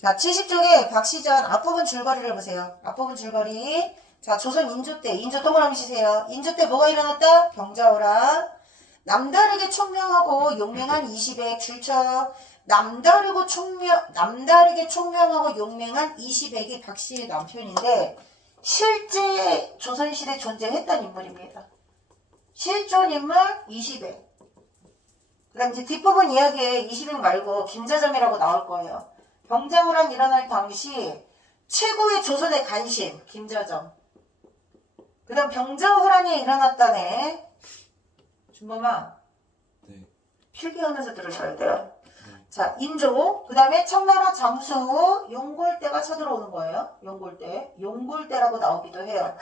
자, 70쪽에 박시전 앞부분 줄거리를 보세요. 앞부분 줄거리. 자, 조선 인조 때, 인조 동그라미 치세요. 인조 때 뭐가 일어났다? 병자호란. 남다르게 총명하고 용맹한 20액 줄쳐. 남다르게 총명하고 용맹한 20액이 박씨의 남편인데 실제 조선시대 존재했던 인물입니다. 실존 인물 20액. 그 다음 이제 뒷부분 이야기에 20액 말고 김자정이라고 나올 거예요. 병자호란 일어날 당시 최고의 조선의 간신 김자정. 그 다음 병자호란이 일어났다네. 준범아. 네. 필기하면서 들으셔야 돼요. 네. 자, 인조. 그 다음에 청나라 장수 용골대가 쳐들어오는 거예요. 용골대. 용골대라고 나오기도 해요.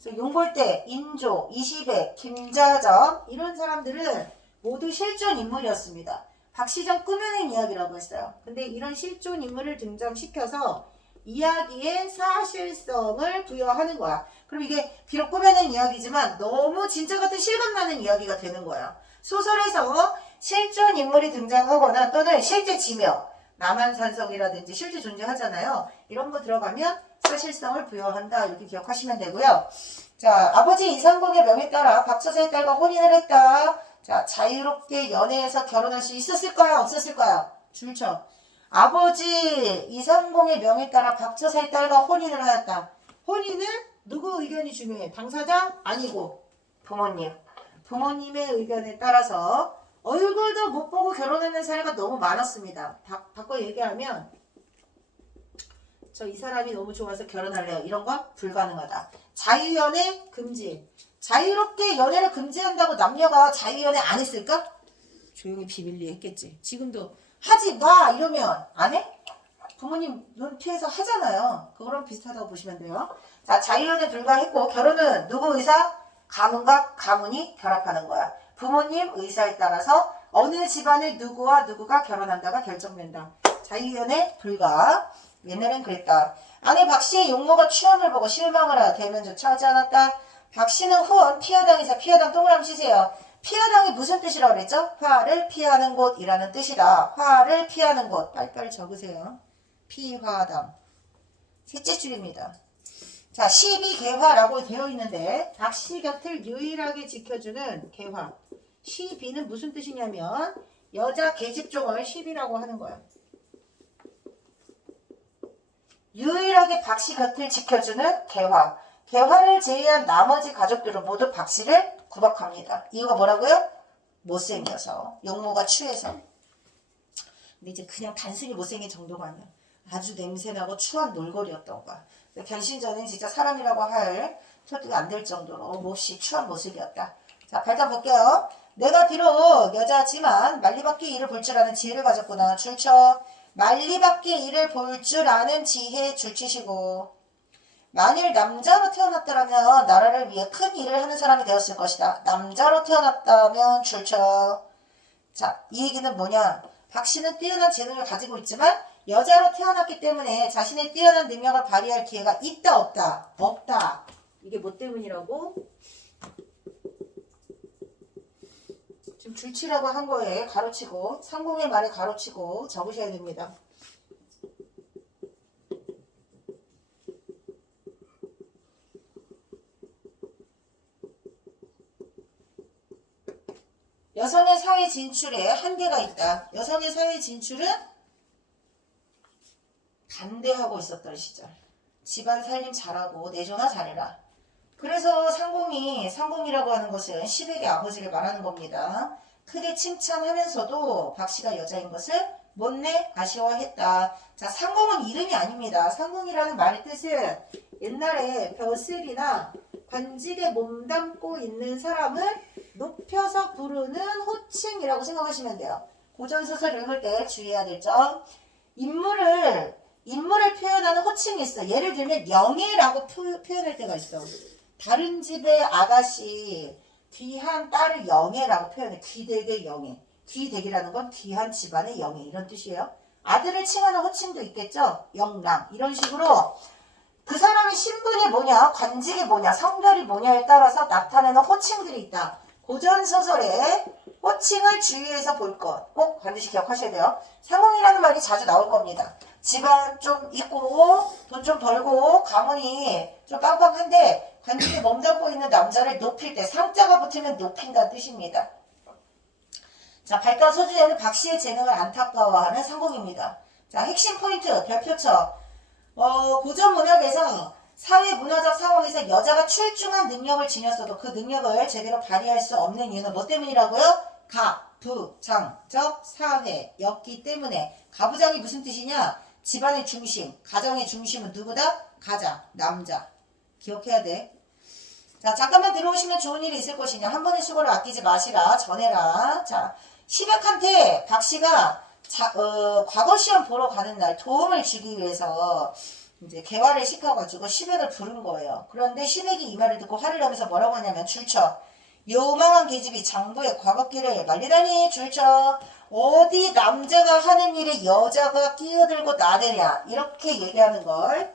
그래서 용골대, 인조, 이시백, 김자정 이런 사람들은 모두 실존 인물이었습니다. 박시정 꾸며낸 이야기라고 했어요. 근데 이런 실존 인물을 등장시켜서 이야기의 사실성을 부여하는 거야. 그럼 이게 비록 꾸며낸 이야기지만 너무 진짜 같은 실감나는 이야기가 되는 거야. 소설에서 실존 인물이 등장하거나 또는 실제 지명, 남한산성이라든지 실제 존재하잖아요. 이런 거 들어가면 사실성을 부여한다. 이렇게 기억하시면 되고요. 자, 아버지 이상공의 명에 따라 박처자의 딸과 혼인을 했다. 자, 자유롭게 연애해서 결혼할 수 있었을까요? 없었을까요? 줄쳐. 아버지 이상공의 명에 따라 박처자의 딸과 혼인을 하였다. 혼인은 누구 의견이 중요해? 당사자? 아니고 부모님. 부모님의 의견에 따라서 얼굴도 못 보고 결혼하는 사례가 너무 많았습니다. 바꿔 얘기하면 저 이 사람이 너무 좋아서 결혼할래요. 이런 건 불가능하다. 자유연애 금지. 자유롭게 연애를 금지한다고 남녀가 자유연애 안 했을까? 조용히 비밀리에 했겠지. 지금도 하지 마 이러면 안 해? 부모님 눈 피해서 하잖아요. 그거랑 비슷하다고 보시면 돼요. 자, 자유연애 불가했고 결혼은 누구 의사? 가문과 가문이 결합하는 거야. 부모님 의사에 따라서 어느 집안의 누구와 누구가 결혼한다가 결정된다. 자유연애 불가. 옛날엔 그랬다. 아내 박씨의 용모가 취함을 보고 실망을 하여 대면조차 하지 않았다. 박씨는 후원 피하당이자 피하당 동그라미 치세요. 피하당이 무슨 뜻이라고 그랬죠? 화를 피하는 곳이라는 뜻이다. 화를 피하는 곳. 빨리빨리 적으세요. 피화당. 셋째 줄입니다. 자, 12개화라고 되어 있는데 박씨 곁을 유일하게 지켜주는 개화. 12는 무슨 뜻이냐면 여자 계집종을 10이라고 하는 거야. 유일하게 박씨 곁을 지켜주는 개화. 개화를 제외한 나머지 가족들은 모두 박씨를 구박합니다. 이유가 뭐라고요? 못생겨서. 용모가 추해서. 근데 이제 그냥 단순히 못생긴 정도가 아니야. 아주 냄새나고 추한 놀거리였던 거야. 변신전은 진짜 사람이라고 할 설득이 안 될 정도로 몹시 추한 모습이었다. 자, 발단 볼게요. 내가 비록 여자지만 만리밖에 일을 볼 줄 아는 지혜를 가졌구나. 줄쳐. 만리밖에 일을 볼 줄 아는 지혜 줄치시고. 만일 남자로 태어났더라면 나라를 위해 큰 일을 하는 사람이 되었을 것이다. 남자로 태어났다면 줄쳐. 자, 이 얘기는 뭐냐? 박씨는 뛰어난 재능을 가지고 있지만 여자로 태어났기 때문에 자신의 뛰어난 능력을 발휘할 기회가 있다 없다? 없다. 이게 뭐 때문이라고? 지금 줄치라고 한 거에 가로치고 상공의 말에 가로치고 적으셔야 됩니다. 여성의 사회 진출에 한계가 있다. 여성의 사회 진출은 반대하고 있었던 시절. 집안 살림 잘하고 내조나 잘해라. 그래서 상공이라고 하는 것은 시백의 아버지를 말하는 겁니다. 크게 칭찬하면서도 박씨가 여자인 것을 못내 아쉬워했다. 자, 상공은 이름이 아닙니다. 상공이라는 말의 뜻은 옛날에 벼슬이나 관직에 몸담고 있는 사람을 높여서 부르는 호칭이라고 생각하시면 돼요. 고전소설 읽을 때 주의해야 될 점. 인물을 표현하는 호칭이 있어. 예를 들면 영애라고 표현할 때가 있어. 다른 집의 아가씨 귀한 딸을 영애라고 표현해. 귀되게 영애. 귀되기라는 건 귀한 집안의 영애 이런 뜻이에요. 아들을 칭하는 호칭도 있겠죠. 영랑 이런 식으로 그 사람의 신분이 뭐냐, 관직이 뭐냐, 성별이 뭐냐에 따라서 나타내는 호칭들이 있다. 고전소설에 호칭을 주의해서 볼 것 꼭 반드시 기억하셔야 돼요. 상공이라는 말이 자주 나올 겁니다. 집안 좀 있고 돈 좀 벌고 가문이 좀 빵빵한데 관직에 몸담고 있는 남자를 높일 때 상자가 붙으면 높인다는 뜻입니다. 자, 발달 소주에는 박 씨의 재능을 안타까워하는 상곡입니다. 자, 핵심 포인트 별표처. 고전 문학에서 사회 문화적 상황에서 여자가 출중한 능력을 지녔어도 그 능력을 제대로 발휘할 수 없는 이유는 뭐 때문이라고요? 가부장적 사회였기 때문에. 가부장이 무슨 뜻이냐? 집안의 중심, 가정의 중심은 누구다? 가장, 남자. 기억해야 돼. 자, 잠깐만 들어오시면 좋은 일이 있을 것이냐. 한 번의 수고를 아끼지 마시라. 전해라. 자, 시백한테 박 씨가 과거 시험 보러 가는 날 도움을 주기 위해서 이제 개화를 시켜가지고 시백을 부른 거예요. 그런데 시백이 이 말을 듣고 화를 내면서 뭐라고 하냐면 줄쳐. 요망한 계집이 장부의 과거길을 말리다니 줄쳐. 어디 남자가 하는 일에 여자가 끼어들고 나대냐. 이렇게 얘기하는 걸.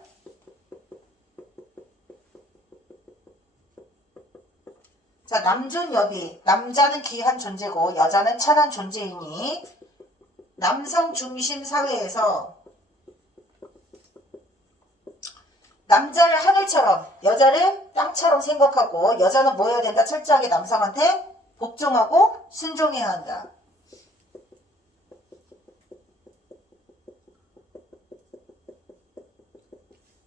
자, 남존여비. 남자는 귀한 존재고 여자는 천한 존재이니 남성 중심 사회에서 남자를 하늘처럼 여자를 땅처럼 생각하고 여자는 뭐 해야 된다? 철저하게 남성한테 복종하고 순종해야 한다.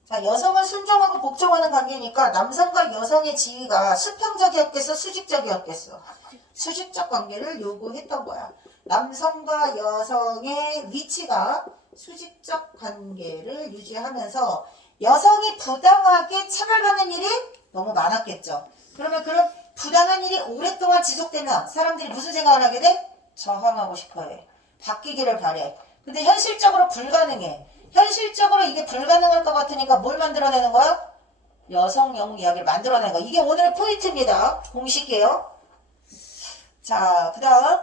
자, 여성은 순종하고 복종하는 관계니까 남성과 여성의 지위가 수평적이었겠어? 수직적이었겠어? 수직적 관계를 요구했던 거야. 남성과 여성의 위치가 수직적 관계를 유지하면서 여성이 부당하게 차별받는 일이 너무 많았겠죠. 그러면 그런 부당한 일이 오랫동안 지속되면 사람들이 무슨 생각을 하게 돼? 저항하고 싶어해. 바뀌기를 바래. 근데 현실적으로 불가능해. 현실적으로 이게 불가능할 것 같으니까 뭘 만들어내는 거야? 여성용 이야기를 만들어내는 거야. 이게 오늘의 포인트입니다. 공식이에요. 자, 그 다음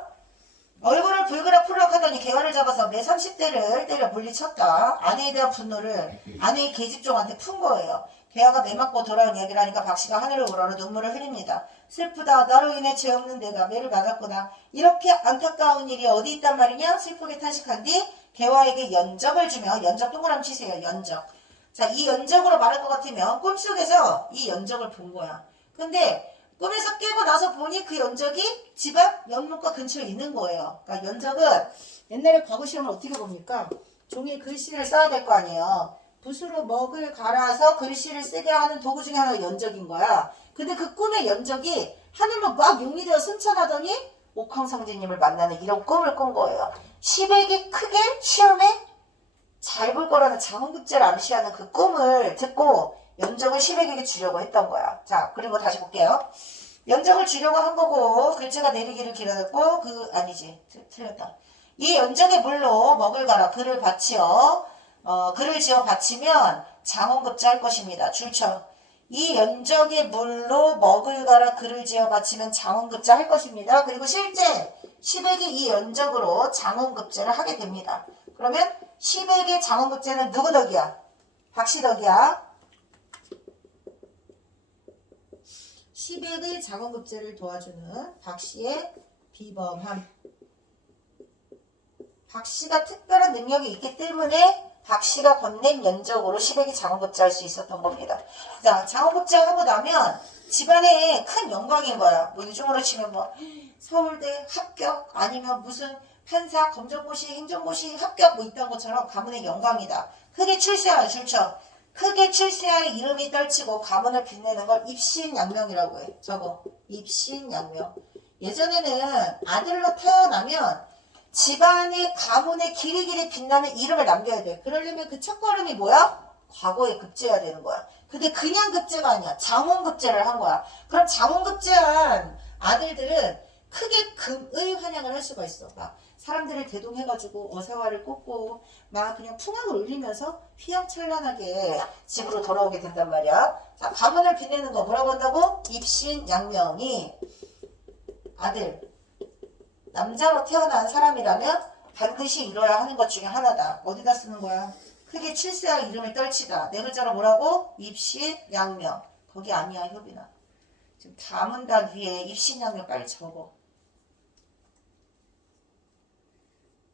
얼굴을 붉으락푸르락 하더니 개화를 잡아서 매 30대를 때려 물리쳤다. 아내에 대한 분노를 아내의 계집종한테 푼 거예요. 개화가 매 맞고 돌아온 이야기를 하니까 박씨가 하늘을 우러러 눈물을 흘립니다. 슬프다. 나로 인해 죄 없는 내가 매를 맞았구나. 이렇게 안타까운 일이 어디 있단 말이냐? 슬프게 탄식한 뒤 개화에게 연적을 주며 연적 동그라미 치세요. 연적. 자, 이 연적으로 말할 것 같으면 꿈속에서 이 연적을 본 거야. 근데 꿈에서 깨고 나서 보니 그 연적이 집안 연못과 근처에 있는 거예요. 그러니까 연적은 옛날에 과거 시험을 어떻게 봅니까? 종이에 글씨를 써야 될 거 아니에요. 붓으로 먹을 갈아서 글씨를 쓰게 하는 도구 중에 하나가 연적인 거야. 근데 그 꿈의 연적이 하늘로 막 용이 되어 승천하더니 옥황상제님을 만나는 이런 꿈을 꾼 거예요. 시백이 크게 시험에 잘 볼 거라는 장훈급제를 암시하는 그 꿈을 듣고 연적을 시백에게 주려고 했던 거야. 자, 그리고 다시 볼게요. 연적을 주려고 한 거고 글자가 내리기를 기다렸고 아니지. 틀렸다. 이 연적의 물로 먹을 가라 글을 바치어 글을 지어 바치면 장훈급제 할 것입니다. 줄쳐. 이 연적의 물로 먹을 가라 글을 지어 바치면 장훈급제 할 것입니다. 그리고 실제 시백이 이 연적으로 장훈급제를 하게 됩니다. 그러면 시백의 장훈급제는 누구 덕이야? 박씨 덕이야. 시백의 장원급제를 도와주는 박씨의 비범함. 박씨가 특별한 능력이 있기 때문에 박씨가 건넨 연적으로 시백이 장원급제할 수 있었던 겁니다. 자, 장원급제하고 나면 집안에 큰 영광인 거야. 뭐 요즘으로 치면 뭐 서울대 합격 아니면 무슨 판사, 검정고시, 행정고시 합격 뭐 있던 것처럼 가문의 영광이다. 크게 출세하는 줄쳐. 크게 출세하여 이름이 떨치고 가문을 빛내는 걸 입신양명이라고 해. 저거 입신양명. 예전에는 아들로 태어나면 집안의 가문의 길이길이 빛나는 이름을 남겨야 돼. 그러려면 그 첫걸음이 뭐야? 과거에 급제해야 되는 거야. 근데 그냥 급제가 아니야. 장원급제를 한 거야. 그럼 장원급제한 아들들은 크게 금의 환영을 할 수가 있어. 막 사람들을 대동해가지고 어사화를 꽂고 막 그냥 풍악을 울리면서 휘황찬란하게 집으로 돌아오게 된단 말이야. 자, 가문을 빛내는 거 뭐라고 한다고? 입신양명이 아들, 남자로 태어난 사람이라면 반드시 이뤄야 하는 것 중에 하나다. 어디다 쓰는 거야? 크게 출세할 이름을 떨치다. 네 글자로 뭐라고? 입신양명. 거기 아니야, 효빈아. 지금 다문단 위에 입신양명 빨리 적어.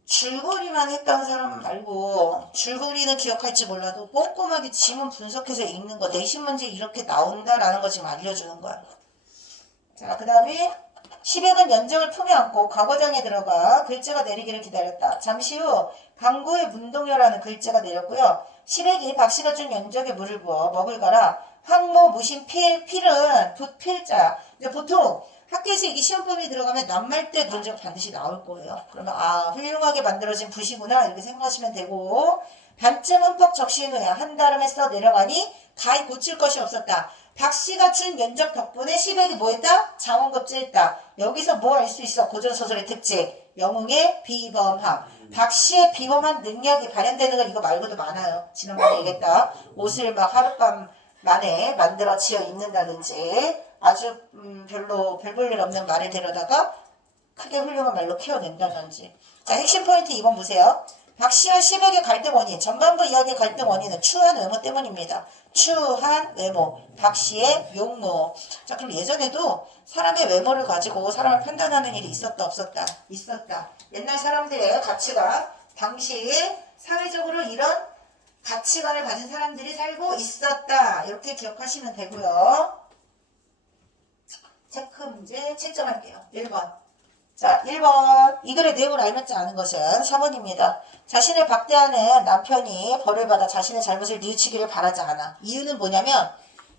줄거리만 했던 사람 말고 줄거리는 기억할지 몰라도 꼼꼼하게 지문 분석해서 읽는 거 내신 문제 이렇게 나온다라는 거 지금 알려주는 거야. 자, 그 다음에 시백은 면적을 품에 안고 과거장에 들어가 글자가 내리기를 기다렸다. 잠시 후 강구의 문동여라는 글자가 내렸고요. 시백이 박씨가 준 면적에 물을 부어 먹을 가라. 항모 무심 필은 붓필자. 보통 학교에서 이게 시험범위 들어가면 낱말대 문제가 반드시 나올 거예요. 그러면 훌륭하게 만들어진 붓이구나 이렇게 생각하시면 되고, 반쯤 흠뻑 적신 후에 한달음에 써 내려가니 가히 고칠 것이 없었다. 박씨가 준 면적 덕분에 시백이 뭐했다? 장원급제했다. 여기서 뭐 알 수 있어? 고전소설의 특징. 영웅의 비범함. 박씨의 비범한 능력이 발현되는 건 이거 말고도 많아요. 지난번에 얘기했다. 옷을 막 하룻밤 만에 만들어 지어 입는다든지, 아주 별로 별 볼 일 없는 말을 데려다가 크게 훌륭한 말로 키워낸다든지. 자, 핵심 포인트 2번 보세요. 박씨와 시백의 갈등 원인. 전반부 이야기의 갈등 원인은 추한 외모 때문입니다. 추한 외모. 박씨의 용모. 자, 그럼 예전에도 사람의 외모를 가지고 사람을 판단하는 일이 있었다 없었다? 있었다. 옛날 사람들의 가치관, 당시에 사회적으로 이런 가치관을 가진 사람들이 살고 있었다. 이렇게 기억하시면 되고요. 체크 문제 채점할게요. 1번. 자, 1번. 이 글의 내용을 알맞지 않은 것은 4번입니다. 자신을 박대하는 남편이 벌을 받아 자신의 잘못을 뉘우치기를 바라지 않아. 이유는 뭐냐면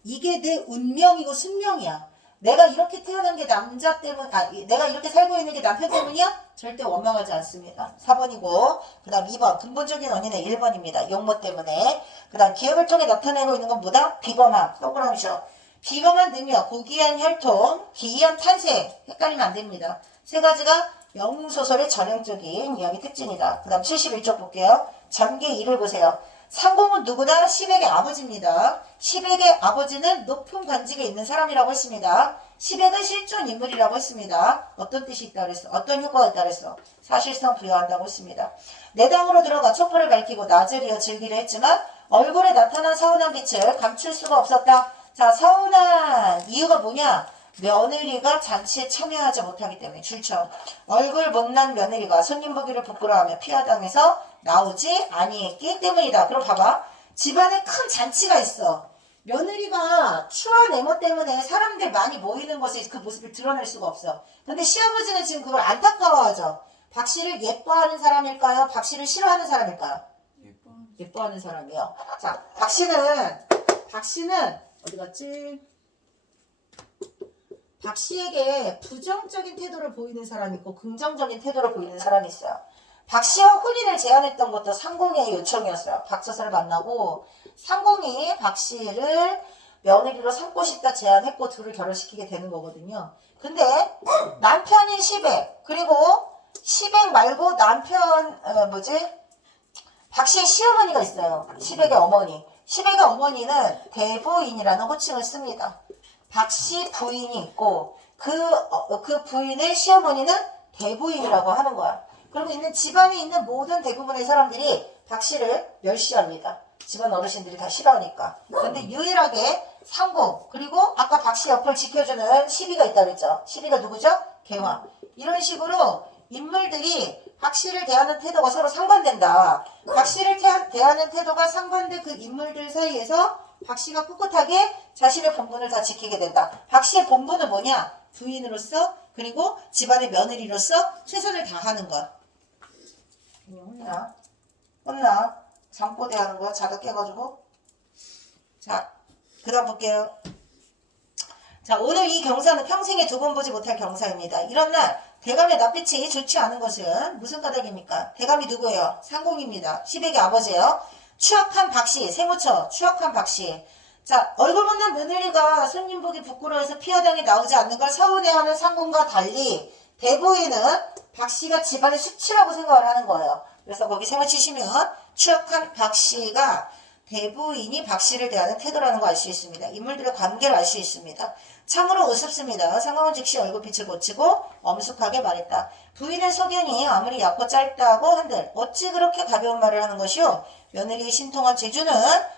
이게 내 운명이고 숙명이야. 내가 이렇게 태어난 게 남자 때문, 내가 이렇게 살고 있는 게 남편 때문이야? 절대 원망하지 않습니다. 4번이고, 그 다음 2번. 근본적인 원인은 1번입니다. 용모 때문에. 그 다음 기억을 통해 나타내고 있는 건 뭐다? 비범함. 동그라미죠. 비범한 능력, 고귀한 혈통, 기이한 탄생. 헷갈리면 안 됩니다. 세 가지가 영웅소설의 전형적인 이야기 특징이다. 그 다음 71쪽 볼게요. 전개 2를 보세요. 상공은 누구나 시백의 아버지입니다. 시백의 아버지는 높은 관직에 있는 사람이라고 했습니다. 시백은 실존 인물이라고 했습니다. 어떤 뜻이 있다 그랬어? 어떤 효과가 있다 그랬어? 사실성 부여한다고 했습니다. 내당으로 들어가 촛불을 밝히고 낮을 이어 즐기려 했지만 얼굴에 나타난 서운한 빛을 감출 수가 없었다. 자, 서운한 이유가 뭐냐? 며느리가 잔치에 참여하지 못하기 때문에. 줄쳐. 얼굴 못난 며느리가 손님 보기를 부끄러워하며 피하당해서 나오지 아니했기 때문이다. 그럼 봐봐. 집안에 큰 잔치가 있어. 며느리가 추한 외모 때문에 사람들 많이 모이는 것에 그 모습을 드러낼 수가 없어. 근데 시아버지는 지금 그걸 안타까워하죠. 박씨를 예뻐하는 사람일까요? 박씨를 싫어하는 사람일까요? 예뻐하는 사람이요. 자, 박씨는 어디 갔지? 박씨에게 부정적인 태도를 보이는 사람이 있고 긍정적인 태도를 보이는 사람이 있어요. 박씨와 혼인을 제안했던 것도 상공의 요청이었어요. 박서사를 만나고 상공이 박씨를 며느리로 삼고 싶다 제안했고 둘을 결혼시키게 되는 거거든요. 근데 남편인 시백, 그리고 시백 말고 남편 박씨의 시어머니가 있어요. 시백의 어머니. 시백의 어머니는 대부인이라는 호칭을 씁니다. 박씨 부인이 있고 그 부인의 시어머니는 대부인이라고 하는 거야. 그리고 있는 집안에 있는 모든 대부분의 사람들이 박씨를 멸시합니다. 집안 어르신들이 다 싫어하니까. 그런데 유일하게 상공, 그리고 아까 박씨 옆을 지켜주는 시비가 있다고 했죠. 시비가 누구죠? 개화. 이런 식으로 인물들이 박씨를 대하는 태도가 서로 상반된다. 박씨를 대하는 태도가 상반된 그 인물들 사이에서 박씨가 꿋꿋하게 자신의 본분을 다 지키게 된다. 박씨의 본분은 뭐냐? 부인으로서, 그리고 집안의 며느리로서 최선을 다하는 것. 혼나. 잠꼬대 하는 거야. 자다 깨가지고. 자, 그 다음 볼게요. 자, 오늘 이 경사는 평생에 두 번 보지 못할 경사입니다. 이런 날 대감의 낯빛이 좋지 않은 것은 무슨 까닭입니까? 대감이 누구예요? 상공입니다. 시백의 아버지예요. 추악한 박씨, 세무처, 추악한 박씨. 자, 얼굴 못난 며느리가 손님 보기 부끄러워서 피하당이 나오지 않는 걸 서운해하는 상공과 달리 대부인은 박씨가 집안의 수치라고 생각을 하는 거예요. 그래서 거기 세모 치시면 추악한 박씨가 대부인이 박씨를 대하는 태도라는 거 알 수 있습니다. 인물들의 관계를 알 수 있습니다. 참으로 우습습니다. 상황은 즉시 얼굴빛을 고치고 엄숙하게 말했다. 부인의 소견이 아무리 얕고 짧다고 한들 어찌 그렇게 가벼운 말을 하는 것이오? 며느리의 신통한 재주는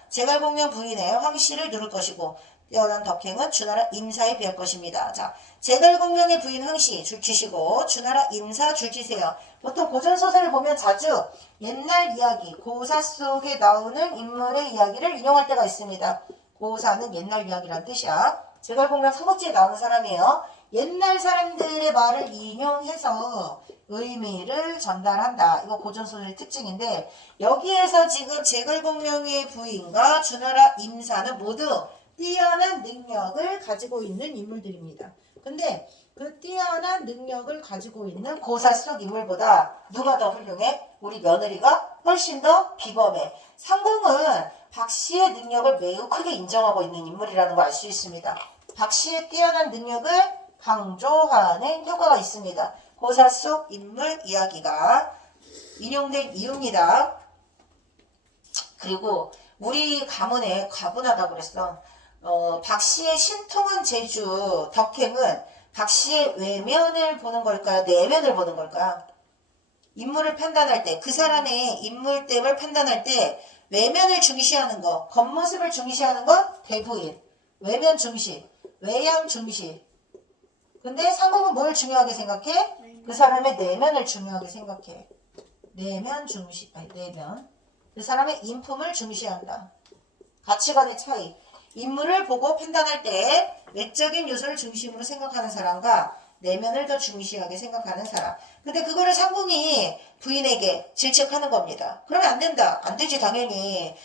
제갈공명 부인의 황씨를 누를 것이고 뛰어난 덕행은 주나라 임사에 비할 것입니다. 자, 제갈공명의 부인 흥씨 줄치시고 주나라 임사 줄치세요. 보통 고전소설을 보면 자주 옛날 이야기, 고사 속에 나오는 인물의 이야기를 인용할 때가 있습니다. 고사는 옛날 이야기란 뜻이야. 제갈공명 삼국지에 나오는 사람이에요. 옛날 사람들의 말을 인용해서 의미를 전달한다. 이거 고전소설의 특징인데 여기에서 지금 제갈공명의 부인과 주나라 임사는 모두 뛰어난 능력을 가지고 있는 인물들입니다. 근데 그 뛰어난 능력을 가지고 있는 고사 속 인물보다 누가 더 훌륭해? 우리 며느리가 훨씬 더 비범해. 상공은 박씨의 능력을 매우 크게 인정하고 있는 인물이라는 걸 알 수 있습니다. 박씨의 뛰어난 능력을 강조하는 효과가 있습니다. 고사 속 인물 이야기가 인용된 이유입니다. 그리고 우리 가문에 가분하다고 그랬어. 박씨의 신통한 재주, 덕행은 박씨의 외면을 보는 걸까요? 내면을 보는 걸까요? 인물을 판단할 때, 그 사람의 인물됨을 판단할 때 외면을 중시하는 거, 겉모습을 중시하는 거 대부인. 외면 중시, 외양 중시. 근데 상공은 뭘 중요하게 생각해? 그 사람의 내면을 중요하게 생각해. 내면 중시, 아니 내면. 그 사람의 인품을 중시한다. 가치관의 차이. 인물을 보고 판단할 때 외적인 요소를 중심으로 생각하는 사람과 내면을 더 중시하게 생각하는 사람. 근데 그거를 상공이 부인에게 질책하는 겁니다. 그러면 안 된다. 안 되지 당연히.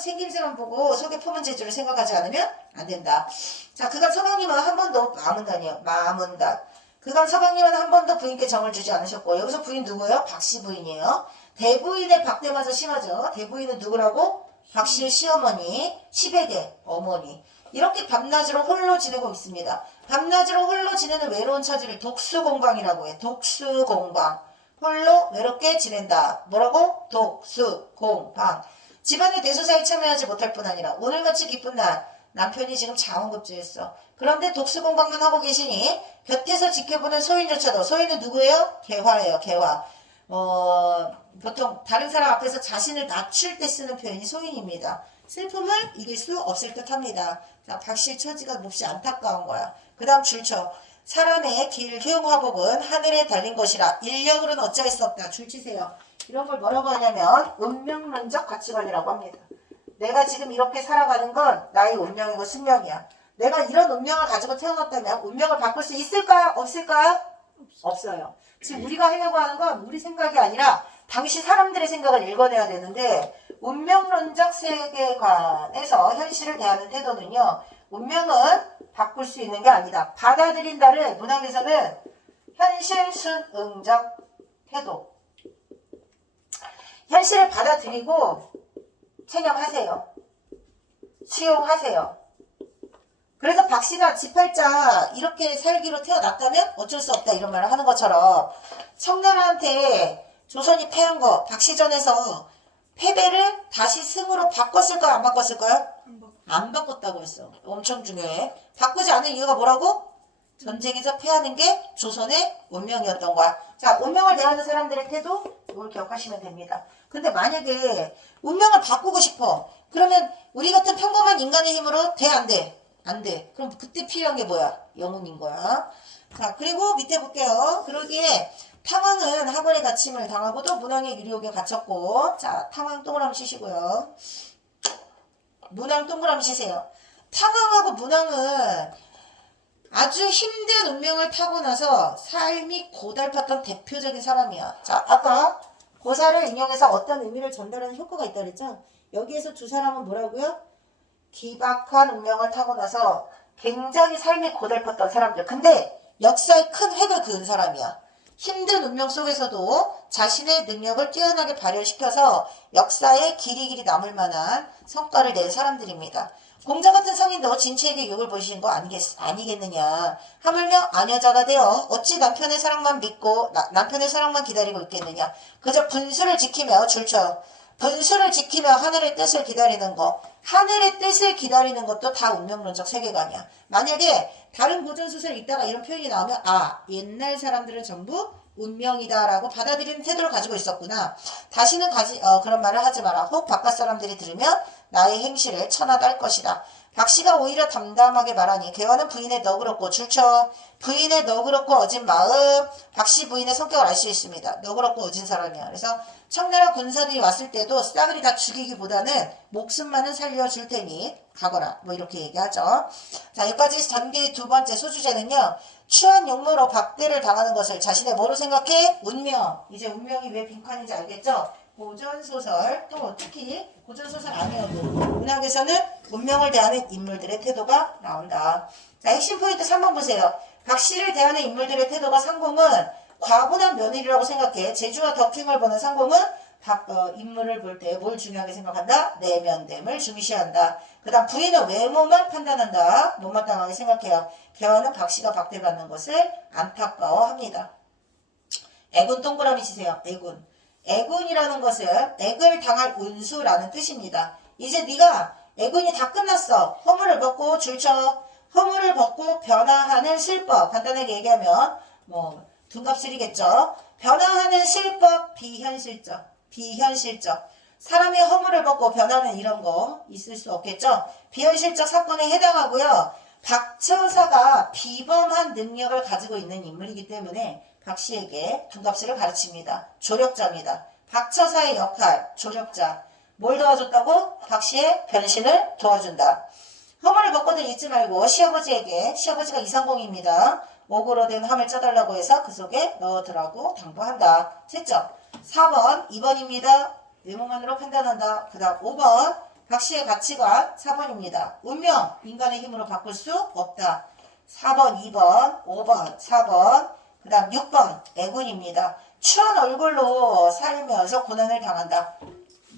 생김새만 보고 속에 품은 재주를 생각하지 않으면 안 된다. 자, 그간 서방님은 한 번도 마문단이요. 마문단. 그간 서방님은 한 번도 부인께 정을 주지 않으셨고 여기서 부인 누구예요? 박씨 부인이에요. 대부인의 박대마저 심하죠. 대부인은 누구라고? 박씨의 시어머니, 시백의 어머니. 이렇게 밤낮으로 홀로 지내고 있습니다. 밤낮으로 홀로 지내는 외로운 처지를 독수공방이라고 해. 독수공방. 홀로 외롭게 지낸다. 뭐라고? 독수공방. 집안의 대소사에 참여하지 못할 뿐 아니라 오늘같이 기쁜 날 남편이 지금 자원급제했어. 그런데 독수공방만 하고 계시니 곁에서 지켜보는 소인조차도 소인은 누구예요? 개화예요. 개화. 보통 다른 사람 앞에서 자신을 낮출 때 쓰는 표현이 소인입니다. 슬픔을 이길 수 없을 듯 합니다. 자, 박씨의 처지가 몹시 안타까운 거야. 그 다음 줄쳐. 사람의 길, 효용화복은 하늘에 달린 것이라 인력으로는 어찌할 수 없다. 줄치세요. 이런 걸 뭐라고 하냐면 운명론적 가치관이라고 합니다. 내가 지금 이렇게 살아가는 건 나의 운명이고 숙명이야. 내가 이런 운명을 가지고 태어났다면 운명을 바꿀 수 있을까요? 없을까요? 없어요. 지금 우리가 하려고 하는 건 우리 생각이 아니라 당시 사람들의 생각을 읽어내야 되는데 운명론적 세계관에서 현실을 대하는 태도는요. 운명은 바꿀 수 있는 게 아니다. 받아들인다를 문학에서는 현실순응적 태도. 현실을 받아들이고 체념하세요. 수용하세요. 그래서 박씨가 지팔자 이렇게 살기로 태어났다면 어쩔 수 없다 이런 말을 하는 것처럼 청나라한테 조선이 패한 거 박씨전에서 패배를 다시 승으로 바꿨을까요? 안 바꿨을까요? 안 바꿨다고 했어. 엄청 중요해. 바꾸지 않은 이유가 뭐라고? 전쟁에서 패하는 게 조선의 운명이었던 거야. 자, 운명을 대하는 사람들의 태도 이걸 기억하시면 됩니다. 근데 만약에 운명을 바꾸고 싶어. 그러면 우리 같은 평범한 인간의 힘으로 돼? 안 돼? 안 돼. 그럼 그때 필요한 게 뭐야? 영혼인 거야. 자, 그리고 밑에 볼게요. 그러기에 탕왕은 학원의 갇힘을 당하고도 문왕의 유리옥에 갇혔고, 자, 탕왕 동그라미 치시고요. 문왕 동그라미 치세요. 탕왕하고 문왕은 아주 힘든 운명을 타고 나서 삶이 고달팠던 대표적인 사람이야. 자, 아까 고사를 인용해서 어떤 의미를 전달하는 효과가 있다 그랬죠? 여기에서 두 사람은 뭐라고요? 기박한 운명을 타고 나서 굉장히 삶이 고달팠던 사람들. 근데 역사에 큰 획을 그은 사람이야. 힘든 운명 속에서도 자신의 능력을 뛰어나게 발현시켜서 역사에 길이 남을 만한 성과를 낸 사람들입니다. 공자 같은 성인도 진치에게 욕을 보이신 거 아니겠느냐. 하물며 아녀자가 되어 어찌 남편의 사랑만 믿고 남편의 사랑만 기다리고 있겠느냐. 그저 분수를 지키며 줄쳐. 분수를 지키며 하늘의 뜻을 기다리는 것. 하늘의 뜻을 기다리는 것도 다 운명론적 세계관이야. 만약에 다른 고전소설 읽다가 이런 표현이 나오면 옛날 사람들은 전부 운명이다라고 받아들이는 태도를 가지고 있었구나. 다시는 그런 말을 하지 마라. 혹 바깥 사람들이 들으면 나의 행실을 천하다 할 것이다. 박씨가 오히려 담담하게 말하니 개화는 부인의 너그럽고 줄쳐 부인의 너그럽고 어진 마음. 박씨 부인의 성격을 알 수 있습니다. 너그럽고 어진 사람이야. 그래서 청나라 군사들이 왔을 때도 싸그리 다 죽이기보다는 목숨만은 살려줄 테니 가거라. 뭐 이렇게 얘기하죠. 자, 여기까지 전기 두 번째 소주제는요. 추한 용모로 박대를 당하는 것을 자신의 뭐로 생각해? 운명. 이제 운명이 왜 빈칸인지 알겠죠? 고전소설, 또 특히 고전소설 아니어도 문학에서는 운명을 대하는 인물들의 태도가 나온다. 자, 핵심 포인트 3번 보세요. 박씨를 대하는 인물들의 태도가 상공은 과분한 며느리라고 생각해. 제주와 덕행을 보는 상공은 인물을 볼 때 뭘 중요하게 생각한다? 내면됨을 중시한다. 그 다음 부인은 외모만 판단한다. 못마땅하게 생각해요. 개화는 박씨가 박대받는 것을 안타까워합니다. 애군 동그라미 치세요. 애군. 애군이라는 것은 액을 당할 운수라는 뜻입니다. 이제 네가 애군이 다 끝났어. 허물을 벗고 줄쳐. 허물을 벗고 변화하는 실법. 간단하게 얘기하면 뭐 둔갑술이겠죠. 변화하는 실법 비현실적. 비현실적. 사람의 허물을 벗고 변하는 이런 거 있을 수 없겠죠. 비현실적 사건에 해당하고요. 박처사가 비범한 능력을 가지고 있는 인물이기 때문에 박씨에게 둔갑술을 가르칩니다. 조력자입니다. 박처사의 역할, 조력자. 뭘 도와줬다고? 박씨의 변신을 도와준다. 허물을 벗고는 잊지 말고 시아버지에게, 시아버지가 이상공입니다. 옥으로 된 함을 짜달라고 해서 그 속에 넣어두라고 당부한다. 됐죠? 4번, 2번입니다. 외모만으로 판단한다. 그 다음 5번, 박씨의 가치관 4번입니다. 운명, 인간의 힘으로 바꿀 수 없다. 4번, 2번, 5번, 4번, 그 다음 6번, 애군입니다. 추한 얼굴로 살면서 고난을 당한다.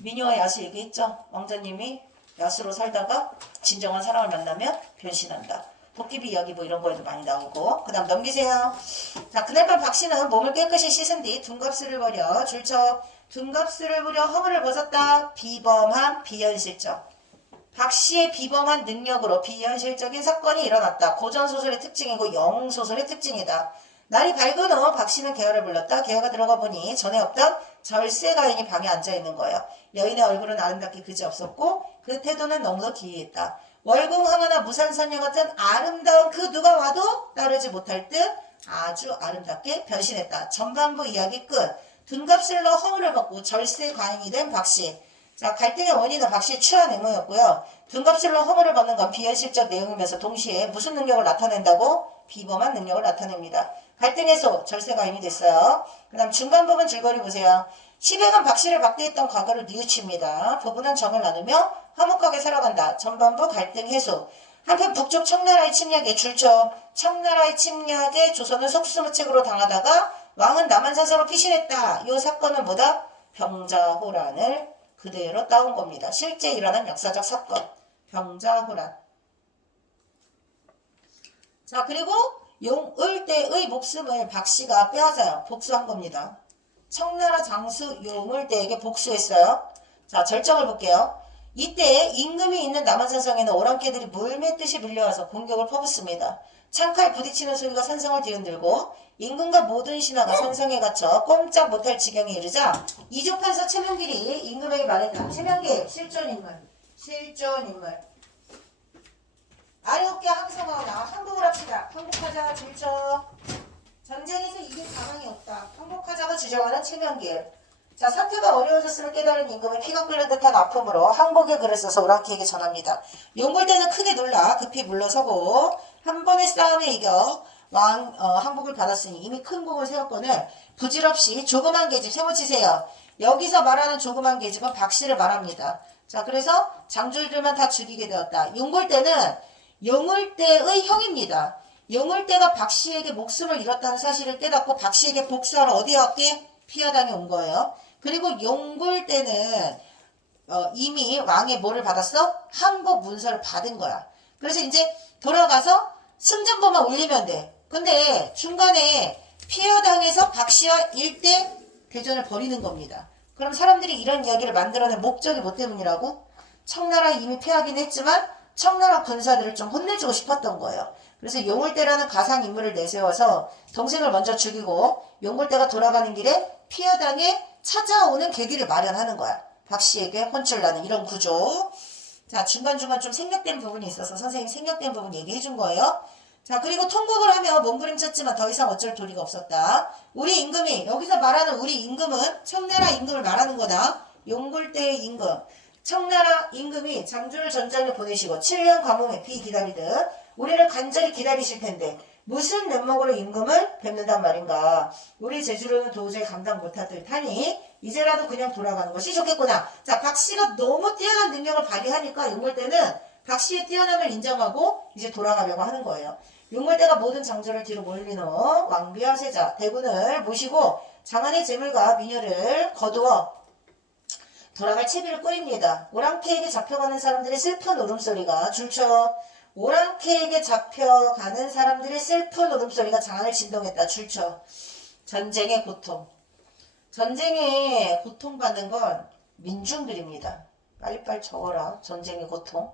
미녀와 야수 얘기했죠? 왕자님이 야수로 살다가 진정한 사랑을 만나면 변신한다. 도깨비 이야기 뭐 이런 거에도 많이 나오고. 그 다음 넘기세요. 자, 그날 밤 박씨는 몸을 깨끗이 씻은 뒤 둔갑술을 벌여 줄쳐 둔갑술을 부려 허물을 벗었다. 비범한 비현실적. 박씨의 비범한 능력으로 비현실적인 사건이 일어났다. 고전소설의 특징이고 영웅소설의 특징이다. 날이 밝은 후 박씨는 개화를 불렀다. 개화가 들어가 보니 전에 없던 절세가인이 방에 앉아있는 거예요. 여인의 얼굴은 아름답게 그지없었고 그 태도는 너무도 기이했다. 월궁항하나 무산선녀 같은 아름다운 그 누가 와도 따르지 못할 듯 아주 아름답게 변신했다. 전반부 이야기 끝. 둔갑술로 허물을 벗고 절세 과잉이 된 박씨. 자, 갈등의 원인은 박씨의 추한 외모였고요. 둔갑술로 허물을 벗는 건 비현실적 내용이면서 동시에 무슨 능력을 나타낸다고? 비범한 능력을 나타냅니다. 갈등 해소, 절세 과잉이 됐어요. 그 다음 중간 부분 줄거리 보세요. 시백은 박씨를 박대했던 과거를 뉘우칩니다. 부부는 정을 나누며 화목하게 살아간다. 전반부 갈등 해소. 한편 북쪽 청나라의 침략에 줄쳐 청나라의 침략에 조선은 속수무책으로 당하다가 왕은 남한산성으로 피신했다. 이 사건은 뭐다? 병자호란을 그대로 따온 겁니다. 실제 일어난 역사적 사건. 병자호란. 자, 그리고 용을대의 목숨을 박씨가 빼앗아요. 복수한 겁니다. 청나라 장수 용을대에게 복수했어요. 자, 절정을 볼게요. 이때 임금이 있는 남한산성에는 오랑캐들이 물맷듯이 밀려와서 공격을 퍼붓습니다. 창칼 부딪히는 소리가 산성을 뒤흔들고 임금과 모든 신하가 산성에 갇혀 꼼짝 못할 지경에 이르자 이조판서 최명길이 임금에게 말했다. 최명길, 실존인물. 실존인물. 아래없게 항성하오나 항복을 합시다. 항복하자 줄쳐. 전쟁에서 이길 가망이 없다. 항복하자고 주장하는 최명길. 자, 사태가 어려워졌음을 깨달은 임금은 피가 끓는 듯한 아픔으로 항복의 글을 써서 오랑캐에게 전합니다. 용골대는 크게 놀라 급히 물러서고 한 번의 싸움에 이겨 항복을 받았으니 이미 큰 공을 세웠거늘 부질없이 조그만 계집 세워치세요. 여기서 말하는 조그만 계집은 박씨를 말합니다. 자, 그래서 장졸들만 다 죽이게 되었다. 용골대는 용을대의 형입니다. 용을대가 박씨에게 목숨을 잃었다는 사실을 깨닫고 박씨에게 복수하러 어디에 왔게? 피하당에 온 거예요. 그리고 용골대는 이미 왕의 뭐를 받았어? 항복 문서를 받은 거야. 그래서 이제 돌아가서 승전보만 올리면 돼. 근데 중간에 피하당해서 박씨와 일대 대전을 벌이는 겁니다. 그럼 사람들이 이런 이야기를 만들어낸 목적이 뭐 때문이라고? 청나라에 이미 패하긴 했지만 청나라 군사들을 좀 혼내주고 싶었던 거예요. 그래서 용울대라는 가상인물을 내세워서 동생을 먼저 죽이고 용굴대가 돌아가는 길에 피여당에 찾아오는 계기를 마련하는 거야. 박씨에게 혼쭐나는 이런 구조. 자, 중간중간 좀 생략된 부분이 있어서 선생님 생략된 부분 얘기해 준 거예요. 자, 그리고 통곡을 하며 몸부림쳤지만 더 이상 어쩔 도리가 없었다. 우리 임금이, 여기서 말하는 우리 임금은 청나라 임금을 말하는 거다. 용굴대의 임금. 청나라 임금이 장주를 전장에 보내시고 7년 과mom에 비 기다리듯 우리를 간절히 기다리실 텐데 무슨 면목으로 임금을 뵙는단 말인가. 우리 제주로는 도저히 감당 못할 듯하니 이제라도 그냥 돌아가는 것이 좋겠구나. 자, 박씨가 너무 뛰어난 능력을 발휘하니까 용골대는 박씨의 뛰어남을 인정하고 이제 돌아가려고 하는 거예요. 용골대가 모든 장조를 뒤로 몰리는 왕비와 세자 대군을 모시고 장안의 재물과 미녀를 거두어 돌아갈 채비를 꾸립니다. 오랑캐에게 잡혀가는 사람들의 슬픈 울음소리가 줄쳐. 오랑캐에게 잡혀가는 사람들의 슬픈 울음소리가 장안을 진동했다. 줄쳐. 전쟁의 고통. 전쟁에 고통받는 건 민중들입니다. 빨리빨리 적어라. 전쟁의 고통.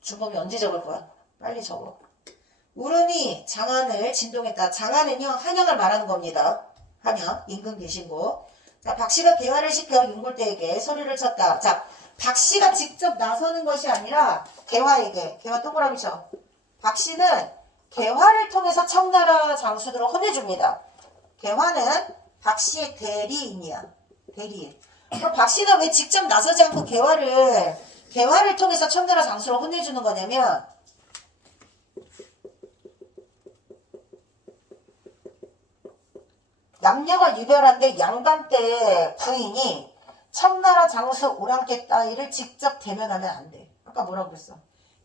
주범이 언제 적을 거야? 빨리 적어. 울음이 장안을 진동했다. 장안은요, 한양을 말하는 겁니다. 한양, 임금 계신 곳. 자, 박씨가 개화를 시켜 윤골대에게 소리를 쳤다. 자, 박씨가 직접 나서는 것이 아니라 개화에게, 개화 동그라미 쳐. 박씨는 개화를 통해서 청나라 장수들을 혼내줍니다. 개화는 박씨의 대리인이야. 대리인. 그럼 박씨가 왜 직접 나서지 않고 개화를 통해서 청나라 장수를 혼내주는 거냐면, 남녀가 유별한데 양반 때 부인이 청나라 장수 오랑캐 따위를 직접 대면하면 안 돼. 아까 뭐라고 그랬어?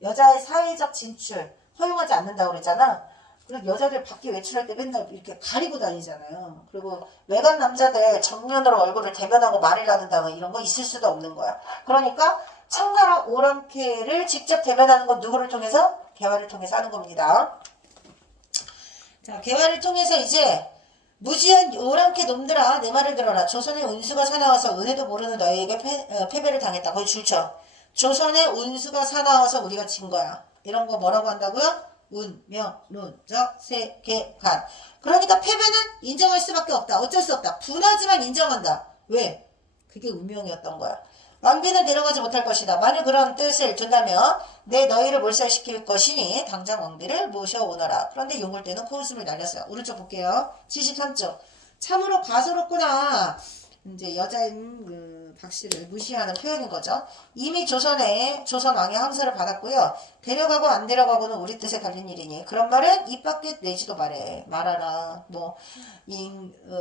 여자의 사회적 진출 허용하지 않는다고 그랬잖아. 그리고 여자들 밖에 외출할 때 맨날 이렇게 가리고 다니잖아요. 그리고 외간 남자들 정면으로 얼굴을 대면하고 말을 나눈다거나 이런 거 있을 수도 없는 거야. 그러니까 청나라 오랑캐를 직접 대면하는 건 누구를 통해서? 개화를 통해서 하는 겁니다. 자, 개화를 통해서 이제 무지한 오랑캐 놈들아 내 말을 들어라. 조선의 운수가 사나워서 은혜도 모르는 너희에게 패배를 당했다. 거의 줄쳐. 조선의 운수가 사나워서 우리가 진 거야. 이런 거 뭐라고 한다고요? 운, 명, 룬, 적, 세, 개, 간. 그러니까 패배는 인정할 수밖에 없다. 어쩔 수 없다. 분하지만 인정한다. 왜? 그게 운명이었던 거야. 왕비는 내려가지 못할 것이다. 만일 그런 뜻을 둔다면 내 너희를 몰살시킬 것이니 당장 왕비를 모셔오너라. 그런데 용골대는 코웃음을 날렸어요. 오른쪽 볼게요. 73쪽. 참으로 가소롭구나. 이제 여자인 박씨를 무시하는 표현인 거죠. 이미 조선 왕의 함사를 받았고요. 데려가고 안 데려가고는 우리 뜻에 달린 일이니 그런 말은 입 밖에 내지도 말아라.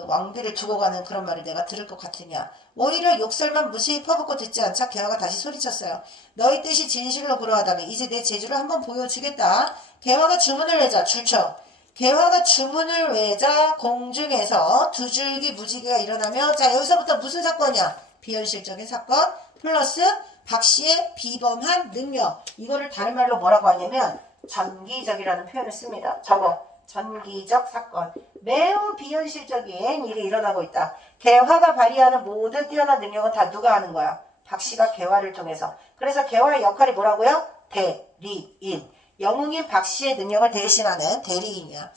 왕비를 두고 가는 그런 말을 내가 들을 것 같으냐. 오히려 욕설만 무시히 퍼붓고 듣지 않자 개화가 다시 소리쳤어요. 너희 뜻이 진실로 그러하다면 이제 내 재주를 한번 보여주겠다. 개화가 주문을 외자. 줄쳐. 개화가 주문을 외자 공중에서 두 줄기 무지개가 일어나며 자 여기서부터 무슨 사건이야? 비현실적인 사건 플러스 박씨의 비범한 능력. 이거를 다른 말로 뭐라고 하냐면 전기적이라는 표현을 씁니다. 저거 전기적 사건. 매우 비현실적인 일이 일어나고 있다. 개화가 발휘하는 모든 뛰어난 능력은 다 누가 하는 거야? 박씨가 개화를 통해서. 그래서 개화의 역할이 뭐라고요? 대리인. 영웅인 박씨의 능력을 대신하는 대리인이야.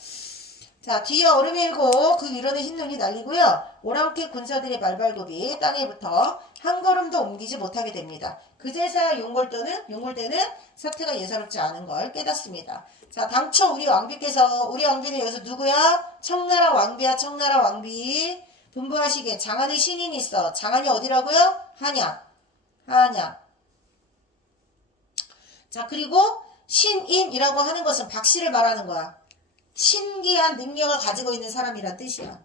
자, 뒤에 얼음이 일고 그 위로는 흰눈이 날리고요. 오랑캐 군사들의 말발굽이 땅에 붙어 한 걸음도 옮기지 못하게 됩니다. 그제서야 용골대는 사태가 예사롭지 않은 걸 깨닫습니다. 자, 당초 우리 왕비는 여기서 누구야? 청나라 왕비야. 청나라 왕비. 분부하시기에 장안에 신인이 있어. 장안이 어디라고요? 한양. 자, 그리고 신인이라고 하는 것은 박씨를 말하는 거야. 신기한 능력을 가지고 있는 사람이란 뜻이야.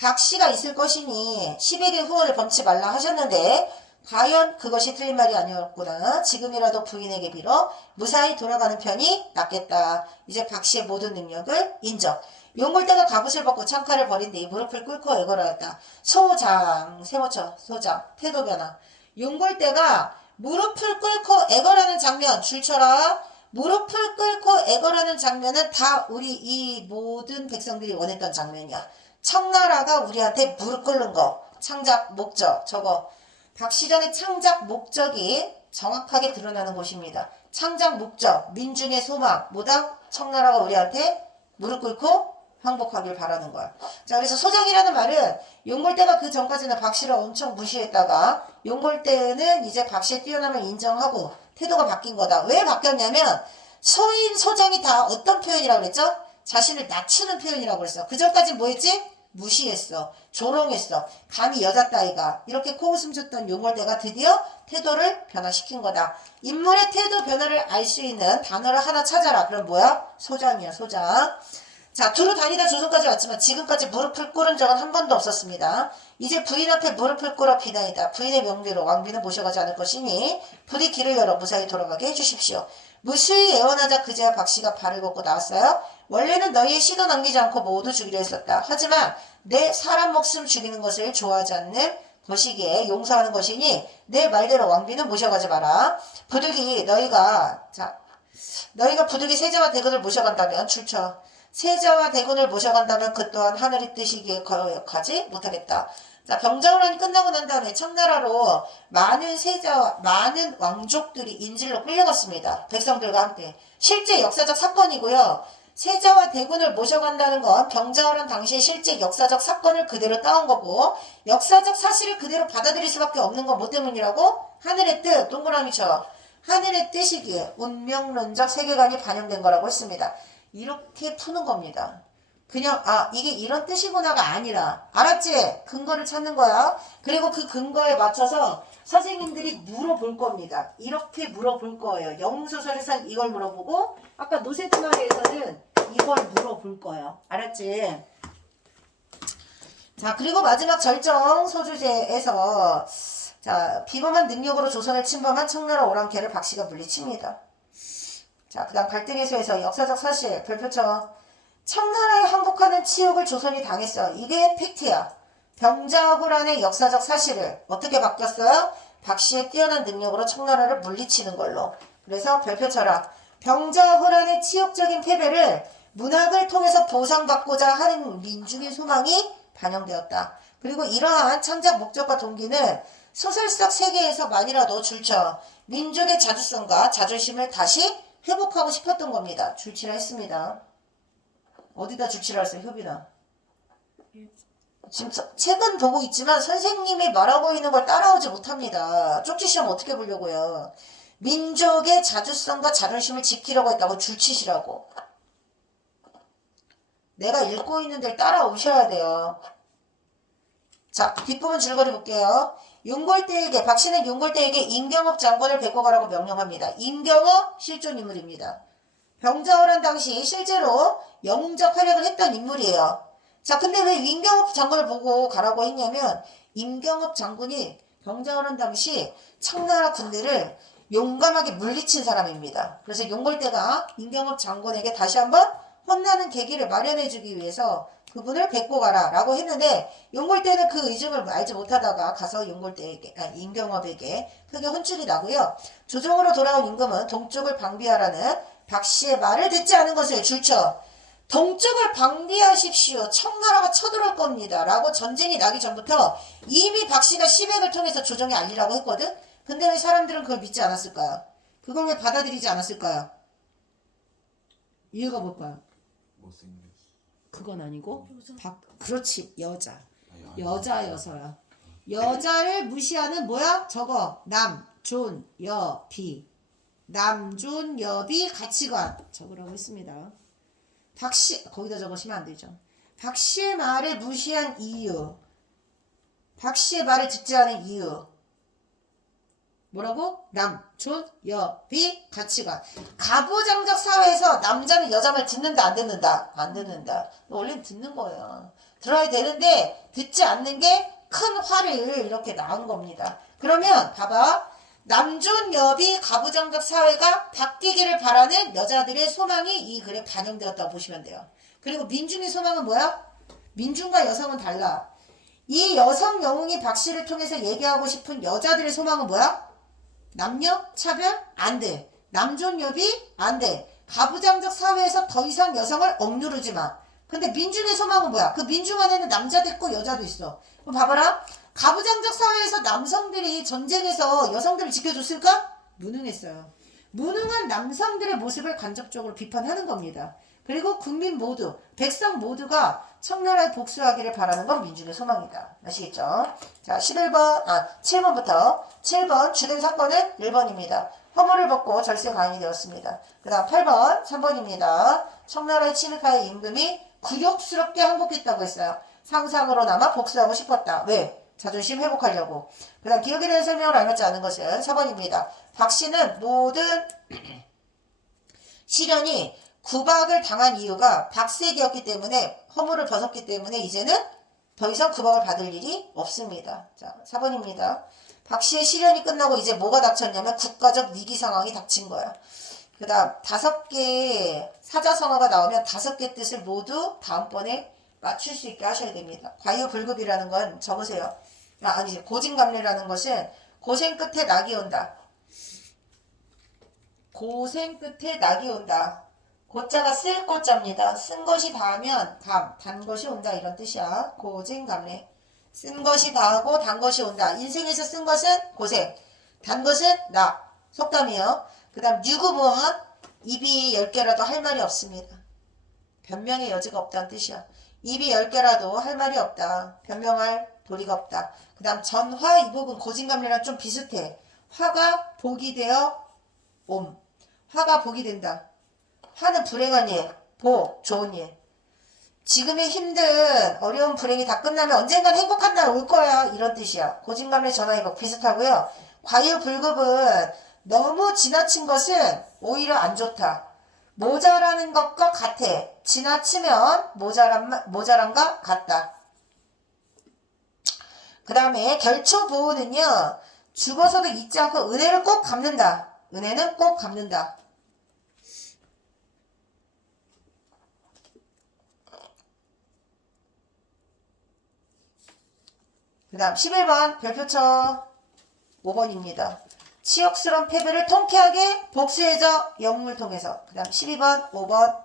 박씨가 있을 것이니 10액의 후원을 범치 말라 하셨는데 과연 그것이 틀린 말이 아니었구나. 지금이라도 부인에게 빌어 무사히 돌아가는 편이 낫겠다. 이제 박씨의 모든 능력을 인정. 용골대가 갑옷을 벗고 창칼을 버린 뒤 무릎을 꿇고 애걸하였다. 세모쳐 소장 태도 변화. 용골대가 무릎을 꿇고 애걸하는 장면 줄쳐라. 무릎을 꿇고 애걸하는 장면은 다 우리 이 모든 백성들이 원했던 장면이야. 청나라가 우리한테 무릎 꿇는 거. 창작 목적. 저거 박씨전의 창작 목적이 정확하게 드러나는 곳입니다. 창작 목적, 민중의 소망, 뭐다? 청나라가 우리한테 무릎 꿇고 항복하길 바라는 거야. 자, 그래서 소장이라는 말은 용골대가 그 전까지는 박씨를 엄청 무시했다가 용골대는 이제 박씨의 뛰어남을 인정하고 태도가 바뀐 거다. 왜 바뀌었냐면 소인, 소장이 다 어떤 표현이라고 그랬죠? 자신을 낮추는 표현이라고 그랬어. 그 전까지 뭐 했지? 무시했어. 조롱했어. 감히 여자 따위가. 이렇게 코웃음 줬던 용골대가 드디어 태도를 변화시킨 거다. 인물의 태도 변화를 알 수 있는 단어를 하나 찾아라. 그럼 뭐야? 소장이야, 소장. 자, 두루 다니다 조선까지 왔지만 지금까지 무릎을 꿇은 적은 한 번도 없었습니다. 이제 부인 앞에 무릎을 꿇어 비나이다. 부인의 명대로 왕비는 모셔가지 않을 것이니 부디 길을 열어 무사히 돌아가게 해주십시오. 무수히 애원하자 그제야 박씨가 발을 걷고 나왔어요. 원래는 너희의 씨도 남기지 않고 모두 죽이려 했었다. 하지만 내 사람 목숨 죽이는 것을 좋아하지 않는 것이기에 용서하는 것이니 내 말대로 왕비는 모셔가지 마라. 부득이 너희가 부득이 세자와 대군을 모셔간다면 출처. 세자와 대군을 모셔간다면 그 또한 하늘의 뜻이기에 거역하지 못하겠다. 자, 병자호란이 끝나고 난 다음에 청나라로 많은 세자와 많은 왕족들이 인질로 끌려갔습니다. 백성들과 함께. 실제 역사적 사건이고요. 세자와 대군을 모셔간다는 건 병자호란 당시의 실제 역사적 사건을 그대로 따온 거고 역사적 사실을 그대로 받아들일 수밖에 없는 건 뭐 때문이라고? 하늘의 뜻, 동그라미처럼. 하늘의 뜻이기에 운명론적 세계관이 반영된 거라고 했습니다. 이렇게 푸는 겁니다. 그냥 이게 이런 뜻이구나가 아니라 알았지? 근거를 찾는 거야. 그리고 그 근거에 맞춰서 선생님들이 물어볼 겁니다. 이렇게 물어볼 거예요. 영문소설에서는 이걸 물어보고 아까 노세트마리에서는 이걸 물어볼 거예요. 알았지? 자, 그리고 마지막 절정 소주제에서 자, 비범한 능력으로 조선을 침범한 청나라 오랑캐를 박씨가 물리칩니다. 자, 그 다음 갈등해소에서 역사적 사실 별표처 청나라에 항복하는 치욕을 조선이 당했어. 이게 팩트야. 병자호란의 역사적 사실을 어떻게 바뀌었어요? 박씨의 뛰어난 능력으로 청나라를 물리치는 걸로. 그래서 별표처럼 병자호란의 치욕적인 패배를 문학을 통해서 보상받고자 하는 민중의 소망이 반영되었다. 그리고 이러한 창작 목적과 동기는 소설 속 세계에서만이라도 줄쳐 민족의 자주성과 자존심을 다시 회복하고 싶었던 겁니다. 줄치라 했습니다. 어디다 줄치라 했어요? 효빈아. 지금 책은 보고 있지만 선생님이 말하고 있는 걸 따라오지 못합니다. 쪽지 시험 어떻게 보려고요? 민족의 자주성과 자존심을 지키려고 했다고 줄치시라고. 내가 읽고 있는 데를 따라오셔야 돼요. 자, 뒷부분 줄거리 볼게요. 용골대에게, 박씨는 용골대에게 임경업 장군을 뵙고 가라고 명령합니다. 임경업 실존 인물입니다. 병자호란 당시 실제로 영웅적 활약을 했던 인물이에요. 자, 근데 왜 임경업 장군을 보고 가라고 했냐면 임경업 장군이 병자호란 당시 청나라 군대를 용감하게 물리친 사람입니다. 그래서 용골대가 임경업 장군에게 다시 한번 혼나는 계기를 마련해주기 위해서 그분을 뵙고 가라 라고 했는데 용골대는 그 의중을 알지 못하다가 가서 임경업에게 크게 혼쭐이 나고요. 조정으로 돌아온 임금은 동쪽을 방비하라는 박씨의 말을 듣지 않은 것을 줄쳐 동쪽을 방비하십시오. 청나라가 쳐들어올 겁니다. 라고 전쟁이 나기 전부터 이미 박씨가 시백을 통해서 조정에 알리라고 했거든. 근데 왜 사람들은 그걸 믿지 않았을까요? 그걸 왜 받아들이지 않았을까요? 이유가 뭘까요? 못생겼어. 그건 아니고 그렇지, 여자. 여자여서야. 여자를 무시하는 뭐야? 저거 남, 존, 여, 비. 남, 존, 여, 비 가치관 적으라고 했습니다. 박씨 거기다 적으시면 안 되죠. 박씨의 말을 무시한 이유. 박씨의 말을 듣지 않은 이유. 뭐라고? 남, 존, 여, 비, 가치관. 가부장적 사회에서 남자는 여자 말 듣는다, 안 듣는다? 안 듣는다. 원래는 듣는 거예요. 들어야 되는데 듣지 않는 게 큰 화를 이렇게 낳은 겁니다. 그러면 봐봐. 남존, 여비, 가부장적 사회가 바뀌기를 바라는 여자들의 소망이 이 글에 반영되었다고 보시면 돼요. 그리고 민중의 소망은 뭐야? 민중과 여성은 달라. 이 여성 영웅이 박씨를 통해서 얘기하고 싶은 여자들의 소망은 뭐야? 남녀 차별? 안 돼. 남존 여비? 안 돼. 가부장적 사회에서 더 이상 여성을 억누르지 마. 근데 민중의 소망은 뭐야? 그 민중 안에는 남자도 있고 여자도 있어. 그럼 봐봐라. 가부장적 사회에서 남성들이 전쟁에서 여성들을 지켜줬을까? 무능했어요. 무능한 남성들의 모습을 간접적으로 비판하는 겁니다. 그리고 국민 모두, 백성 모두가 청나라에 복수하기를 바라는 건 민중의 소망이다. 아시겠죠? 자, 7번부터 7번 주된 사건은 1번입니다. 허물을 벗고 절세 가인이 되었습니다. 그 다음 8번 3번입니다. 청나라의 침입하에 임금이 굴욕스럽게 항복했다고 했어요. 상상으로나마 복수하고 싶었다. 왜? 자존심 회복하려고. 그 다음 기억에 대한 설명을 알맞지 않은 것은 4번입니다. 박씨는 모든 시련이 구박을 당한 이유가 박색이었기 때문에 허물을 벗었기 때문에 이제는 더 이상 구박을 받을 일이 없습니다. 자, 4번입니다. 박씨의 시련이 끝나고 이제 뭐가 닥쳤냐면 국가적 위기 상황이 닥친 거야. 그 다음 5개의 사자성어가 나오면 5개 뜻을 모두 다음번에 맞출 수 있게 하셔야 됩니다. 과유불급이라는 건 적으세요. 아니지, 고진감래라는 것은 고생 끝에 낙이 온다. 고생 끝에 낙이 온다. 고자가 쓸 고자입니다. 쓴 것이 다하면 단 것이 온다 이런 뜻이야. 고진감래. 쓴 것이 다하고 단 것이 온다. 인생에서 쓴 것은 고생, 단 것은 낙. 속담이요. 그 다음 유구무원. 입이 10개라도 할 말이 없습니다. 변명의 여지가 없다는 뜻이야. 입이 10개라도 할 말이 없다. 변명할 도리가 없다. 그 다음 전화 이 부분 고진감래랑 좀 비슷해. 화가 복이 되어 옴. 화가 복이 된다. 화는 불행한 일, 복, 좋은 일. 지금의 힘든 어려운 불행이 다 끝나면 언젠간 행복한 날 올 거야. 이런 뜻이야. 고진감래 전화위복 비슷하고요. 과유불급은 너무 지나친 것은 오히려 안 좋다. 모자라는 것과 같아. 지나치면 모자란과 같다. 그 다음에 결초보호는요. 죽어서도 잊지 않고 은혜를 꼭 갚는다. 은혜는 꼭 갚는다. 그 다음 11번 별표쳐 5번입니다. 치욕스러운 패배를 통쾌하게 복수해줘. 영웅을 통해서. 그 다음 12번 5번.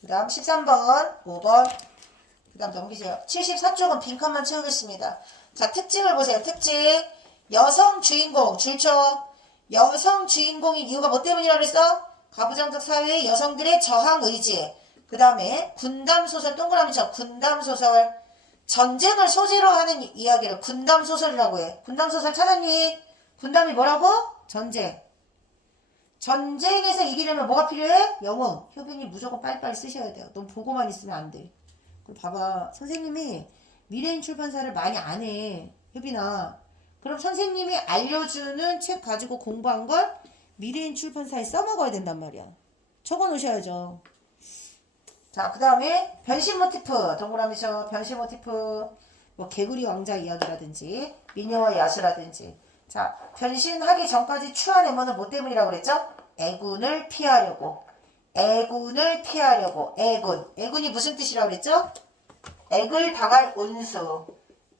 그 다음 13번 5번. 그 다음 넘기세요. 74쪽은 빈칸만 채우겠습니다. 자, 특징을 보세요. 특징. 여성 주인공 줄쳐. 여성 주인공인 이유가 뭐 때문이라고 그랬어? 가부장적 사회의 여성들의 저항 의지. 그 다음에 군담소설 동그라미 쳐. 군담소설. 전쟁을 소재로 하는 이야기를 군담소설이라고 해. 군담소설 찾았니? 군담이 뭐라고? 전쟁. 전쟁에서 이기려면 뭐가 필요해? 영웅. 효빈이 무조건 빨리빨리 쓰셔야 돼요. 너무 보고만 있으면 안 돼. 그럼 봐봐. 선생님이 미래인 출판사를 많이 안 해. 효빈아. 그럼 선생님이 알려주는 책 가지고 공부한 걸 미래인 출판사에 써먹어야 된단 말이야. 적어 놓으셔야죠. 자, 그 다음에 변신 모티프. 동그라미 쳐. 변신 모티프. 뭐 개구리 왕자 이야기라든지 미녀와 야수라든지. 자, 변신하기 전까지 추한 애모는 뭐 때문이라고 그랬죠? 애군을 피하려고. 애군을 피하려고. 애군. 애군이 무슨 뜻이라고 그랬죠? 애를 당할 운수.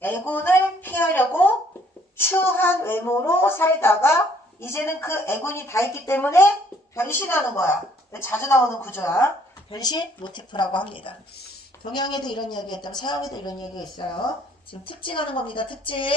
애군을 피하려고 추한 외모로 살다가 이제는 그 애군이 다 있기 때문에 변신하는 거야. 자주 나오는 구조야. 변신 모티프라고 합니다. 동양에도 이런 이야기가 있다면 서양에도 이런 이야기가 있어요. 지금 특징하는 겁니다. 특징.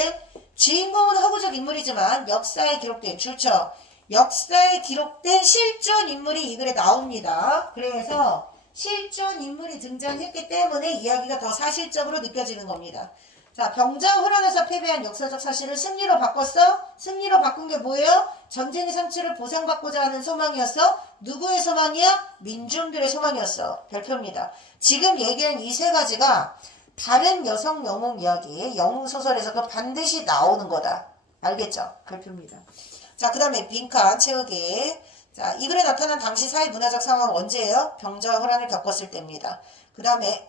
주인공은 허구적 인물이지만 역사에 기록된 줄쳐. 역사에 기록된 실존 인물이 이 글에 나옵니다. 그래서 실존 인물이 등장했기 때문에 이야기가 더 사실적으로 느껴지는 겁니다. 자, 병자호란에서 패배한 역사적 사실을 승리로 바꿨어? 승리로 바꾼 게 뭐예요? 전쟁의 상처를 보상받고자 하는 소망이었어? 누구의 소망이야? 민중들의 소망이었어. 별표입니다. 지금 얘기한 이 세 가지가 다른 여성 영웅 이야기, 영웅 소설에서도 반드시 나오는 거다. 알겠죠? 별표입니다. 자, 그 다음에 빈칸 채우기. 자, 이 글에 나타난 당시 사회 문화적 상황은 언제예요? 병자호란을 겪었을 때입니다. 그 다음에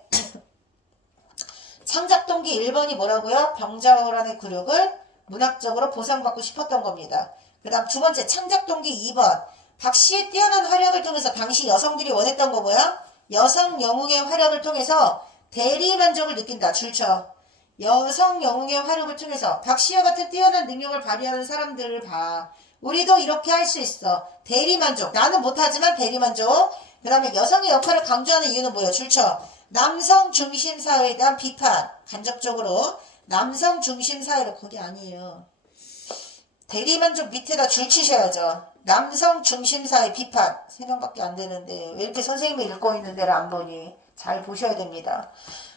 창작 동기 1번이 뭐라고요? 병자호란의 굴욕을 문학적으로 보상받고 싶었던 겁니다. 그 다음 두 번째 창작 동기 2번. 박씨의 뛰어난 활약을 통해서 당시 여성들이 원했던 거 뭐야? 여성 영웅의 활약을 통해서 대리만족을 느낀다. 줄쳐. 여성 영웅의 활약을 통해서 박씨와 같은 뛰어난 능력을 발휘하는 사람들을 봐. 우리도 이렇게 할 수 있어. 대리만족. 나는 못하지만 대리만족. 그 다음에 여성의 역할을 강조하는 이유는 뭐예요? 줄쳐. 남성 중심 사회에 대한 비판. 간접적으로 남성 중심 사회로 거기 아니에요. 대리만족 밑에다 줄 치셔야죠. 남성 중심사의 비판. 3명밖에 안 되는데 왜 이렇게 선생님이 읽고 있는 데를 안 보니. 잘 보셔야 됩니다.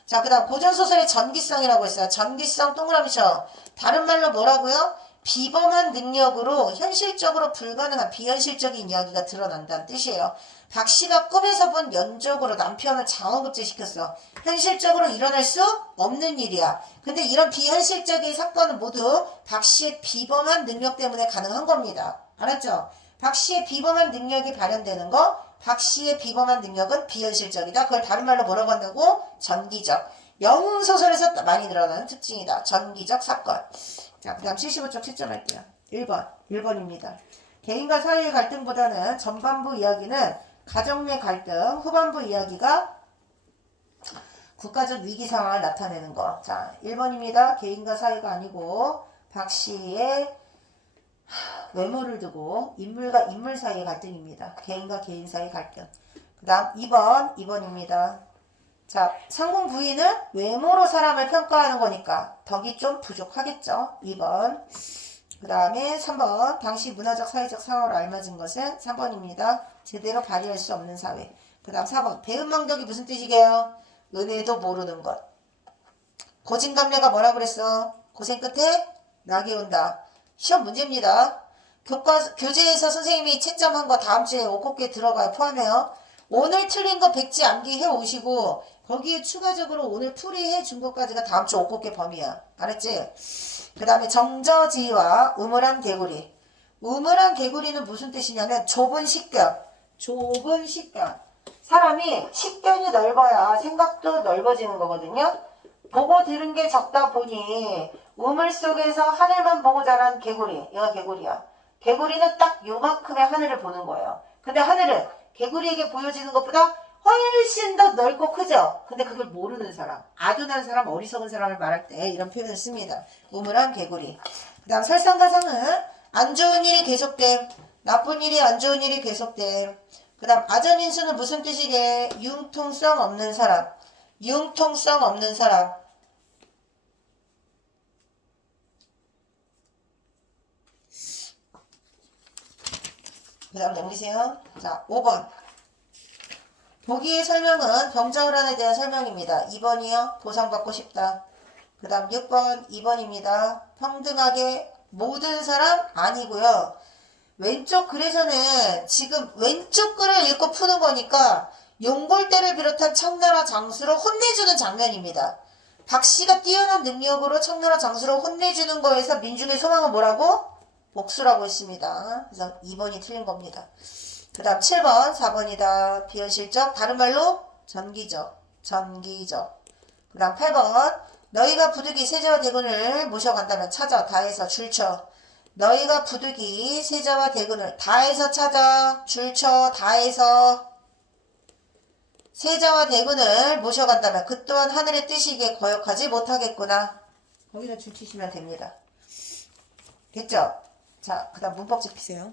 자, 그 다음 고전소설의 전기성이라고 했어요. 전기성 동그라미 쳐. 다른 말로 뭐라고요? 비범한 능력으로 현실적으로 불가능한 비현실적인 이야기가 드러난다는 뜻이에요. 박 씨가 꿈에서 본 연적으로 남편을 장원급제시켰어. 현실적으로 일어날 수 없는 일이야. 근데 이런 비현실적인 사건은 모두 박 씨의 비범한 능력 때문에 가능한 겁니다. 알았죠? 박 씨의 비범한 능력이 발현되는 거, 박 씨의 비범한 능력은 비현실적이다. 그걸 다른 말로 뭐라고 한다고? 전기적. 영웅소설에서 많이 드러나는 특징이다. 전기적 사건. 자, 그 다음 75쪽 채점할게요. 1번입니다. 개인과 사이의 갈등보다는 전반부 이야기는 가정 내 갈등, 후반부 이야기가 국가적 위기 상황을 나타내는 거. 자, 1번입니다. 개인과 사이가 아니고 박 씨의 외모를 두고 인물과 인물 사이의 갈등입니다. 개인과 개인 사이의 갈등. 그 다음 2번입니다. 자, 상공 부인은 외모로 사람을 평가하는 거니까 덕이 좀 부족하겠죠. 2번. 그 다음에 3번. 당시 문화적 사회적 상황을 알맞은 것은 3번입니다. 제대로 발휘할 수 없는 사회. 그 다음 4번. 배은망덕이 무슨 뜻이게요? 은혜도 모르는 것. 고진감래가 뭐라 그랬어? 고생 끝에 낙이 온다. 시험 문제입니다. 교재에서 선생님이 채점한 거 다음 주에 5곡게 들어가요. 포함해요. 오늘 틀린 거 백지 암기해 오시고 거기에 추가적으로 오늘 풀이해 준 것까지가 다음 주 5곡게 범위야. 알았지? 그 다음에 정저지와 우물한 개구리. 우물한 개구리는 무슨 뜻이냐면 좁은 식견. 좁은 식견. 사람이 식견이 넓어야 생각도 넓어지는 거거든요. 보고 들은 게 적다 보니 우물 속에서 하늘만 보고 자란 개구리. 얘가 개구리야. 개구리는 딱 요만큼의 하늘을 보는 거예요. 근데 하늘은 개구리에게 보여지는 것보다 훨씬 더 넓고 크죠? 근데 그걸 모르는 사람, 아둔한 사람, 어리석은 사람을 말할 때 이런 표현을 씁니다. 우물한 개구리. 그 다음 설상가상은 안 좋은 일이 계속됨, 나쁜 일이 안 좋은 일이 계속됨. 그 다음 아전인수는 무슨 뜻이게? 융통성 없는 사람. 융통성 없는 사람. 그 다음 넘기세요. 자, 5번. 보기의 설명은 병자호란에 대한 설명입니다. 2번이요. 보상받고 싶다. 그 다음 6번. 2번입니다. 평등하게 모든 사람 아니고요. 왼쪽 글에서는 지금 왼쪽 글을 읽고 푸는 거니까 용골대를 비롯한 청나라 장수를 혼내주는 장면입니다. 박 씨가 뛰어난 능력으로 청나라 장수를 혼내주는 거에서 민중의 소망은 뭐라고? 복수라고 했습니다. 그래서 2번이 틀린 겁니다. 그 다음 7번, 4번이다. 비현실적, 다른 말로 전기적. 그 다음 8번, 너희가 부득이 세자와 대군을 모셔간다면 찾아, 다해서 줄쳐. 너희가 부득이 세자와 대군을 다해서 찾아, 줄쳐, 다해서 세자와 대군을 모셔간다면 그 또한 하늘의 뜻이기에 거역하지 못하겠구나. 거기다 줄치시면 됩니다. 됐죠? 자, 그 다음 문법 짚으세요.